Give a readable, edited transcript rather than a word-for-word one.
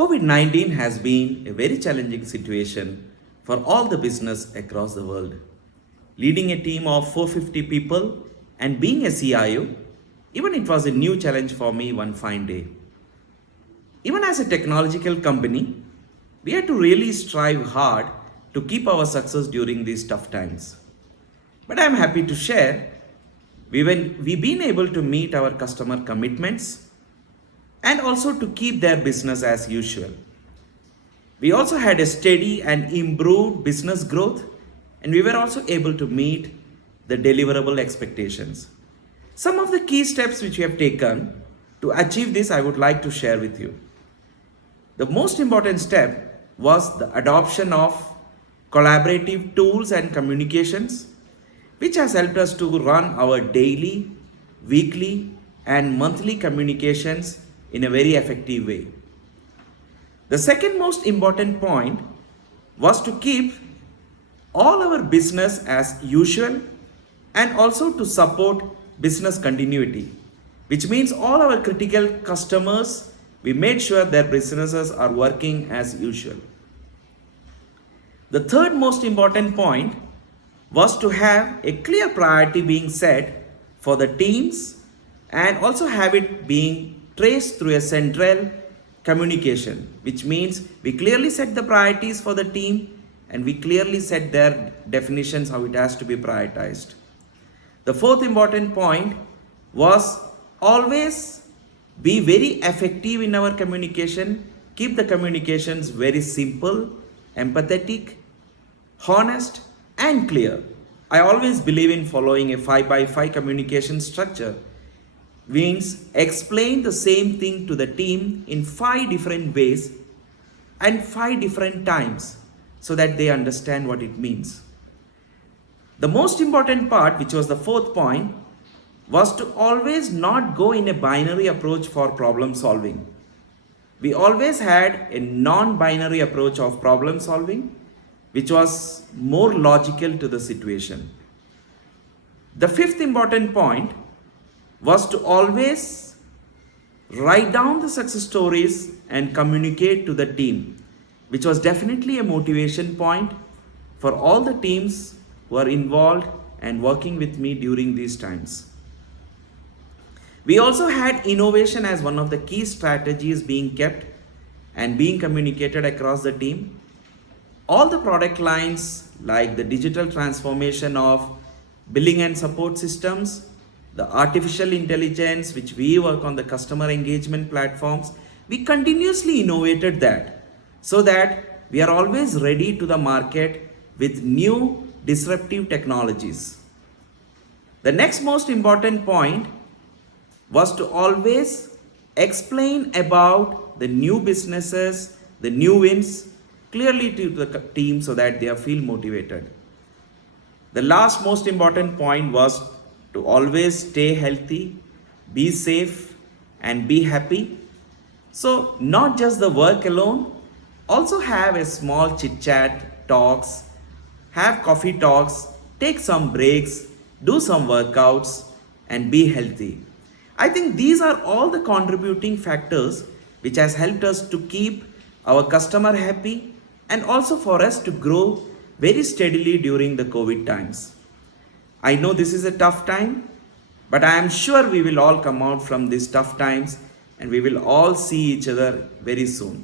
COVID 19 has been a very challenging situation for all the business across the world. Leading a team of 450 people and being a CIO, even it was a new challenge for me one fine day. Even as a technological company, we had to really strive hard to keep our success during these tough times. But I'm happy to share we've been able to meet our customer commitments and also to keep their business as usual. We also had a steady and improved business growth, and we were also able to meet the deliverable expectations. Some of the key steps which we have taken to achieve this, I would like to share with you. The most important step was the adoption of collaborative tools and communications, which has helped us to run our daily, weekly, and monthly communications in a very effective way. The second most important point was to keep all our business as usual and also to support business continuity, which means all our critical customers, we made sure their businesses are working as usual. The third most important point was to have a clear priority being set for the teams and also have it being traced through a central communication, which means we clearly set the priorities for the team and we clearly set their definitions how it has to be prioritized. The fourth important point was always be very effective in our communication, keep the communications very simple, empathetic, honest, and clear. I always believe in following a 5x5 communication structure. Means explain the same thing to the team in 5 different ways and 5 different times so that they understand what it means. The most important part, which was the fourth point, was to always not go in a binary approach for problem solving. We always had a non-binary approach of problem solving, which was more logical to the situation. The fifth important point was to always write down the success stories and communicate to the team, which was definitely a motivation point for all the teams who are involved and working with me during these times. We also had innovation as one of the key strategies being kept and being communicated across the team. All the product lines like the digital transformation of billing and support systems, the artificial intelligence which we work on the customer engagement platforms, we continuously innovated that so that we are always ready to the market with new disruptive technologies. The next most important point was to always explain about the new businesses, the new wins clearly to the team so that they feel motivated. The last most important point was to always stay healthy, be safe, and be happy. So not just the work alone, also have a small chit chat talks, have coffee talks, take some breaks, do some workouts, and be healthy. I think these are all the contributing factors which has helped us to keep our customer happy and also for us to grow very steadily during the COVID times. I know this is a tough time, but I am sure we will all come out from these tough times and we will all see each other very soon.